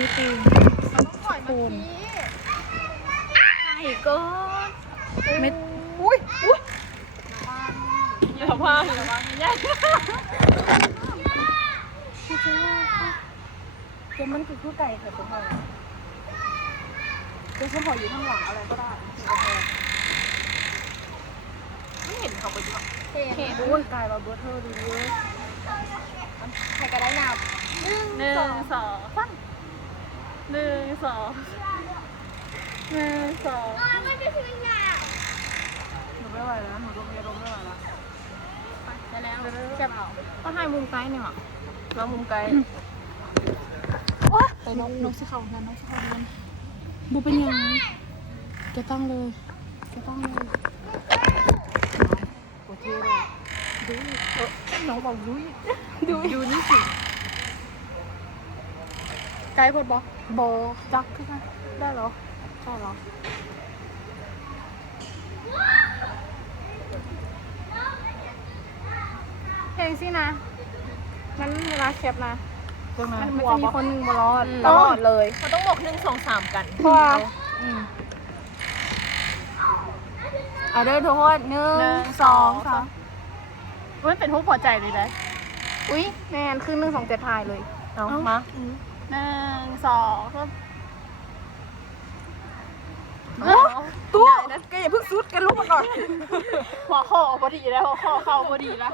นี่ตีน ต้องปล่อยมาที ไอ้ก็เม็ด อุ้ยอย่าว่าอย่า เดี๋ยวมันคือไก่ค่ะทุกคนเดี๋ยวฉันขออยู่ข้างหลังอะไรก็ได้ไม่เห็นเขาไปด้วยเห็นโอ้ยไก่เราเบอร์เทอร์ดูเยอะ ใครก็ได้นับ 1 2 3 1 2 1 2 ไม่ใช่สิ่งอย่าง หนูไม่ไหวแล้วหนูลงไม่ไหวแล้ว ได้แล้ว จะก็ถ่ายมุมไกลเนี่ยแล้วมุมไกลไปนกสิเขานั่นนกสิเขาเดินบูเป็นยังแกตั้งเลยโอเคเลยดูน้องบอกดูนี่สิไกลพดบอจักขึ้นมาได้เหรอใช่เหรอเพลงสินะนั้นเวลาแคปนะมันจะมีคนหนึ่งมาล้อตลอดเลย เขาต้องบอก1 2 3กัน เพราะว่าเอาเด้อทุกคน1 2 3มันเป็นผู้พอใจเลยนะอุ้ยแมนขึ้น1 2 7ทายเลยเอามา1 2 3ตัวแกอย่าเพิ่งซุดแกลุกมาก่อนหัวข้อพอดีแล้วหัวข้อเข้าพอดีแล้ว